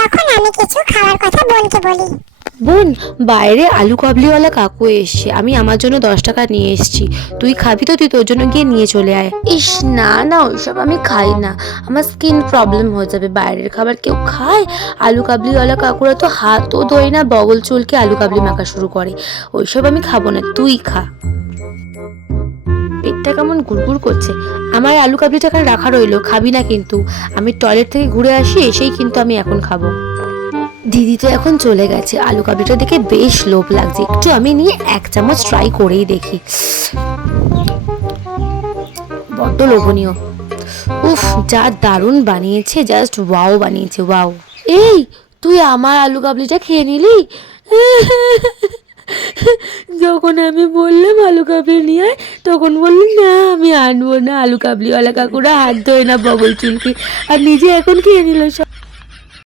তখন আমি কিছু খাওয়ার কথা বোনকে বলি। বোন, বাইরে আলু কাবলিওয়ালা কাকু এসছে, আমি আমার জন্য 10 টাকা নিয়ে এসেছি, তুই খাবি তো? তুই তোর জন্য গিয়ে নিয়ে চলে আয়। ইস না না, ওইসব আমি খাই না, আমার স্কিন প্রবলেম হয়ে যাবে। বাইরের খাবার কেউ খায়? আলু কাবলিওয়ালা কাকুরা তো হাতও ধোয় না, বগল চুলকে আলু কাবলি মাখা শুরু করে। ওইসব আমি খাবো না, তুই খা। পেটটা কেমন গুড়গুড় করছে। আমার আলু কাবলিটা এখানে রাখা রইলো, খাবি না কিন্তু। আমি টয়লেট থেকে ঘুরে আসি, এসেই কিন্তু আমি এখন খাবো। দিদি তো এখন চলে গেছে, আলু কাবলিটা দেখে বেশ লোভ লাগছে, একটু আমি নিয়ে 1 চামচ ট্রাই করেই দেখি। বড্ড লোভনীয়। উফ, যা দারুণ বানিয়েছে, জাস্ট ওয়াও বানিয়েছে, ওয়াও। এই, তুই আমার আলু কাবলিটা খেয়ে নিলি? যখন আমি বললাম আলু কাবলি নিয়ে আয়, তখন বললি না আমি আনবো না, আলু কাবলিওয়ালা কাকুরা হাত ধোয় না, বগল চুলকি, আর নিজে এখন খেয়ে নিল সব।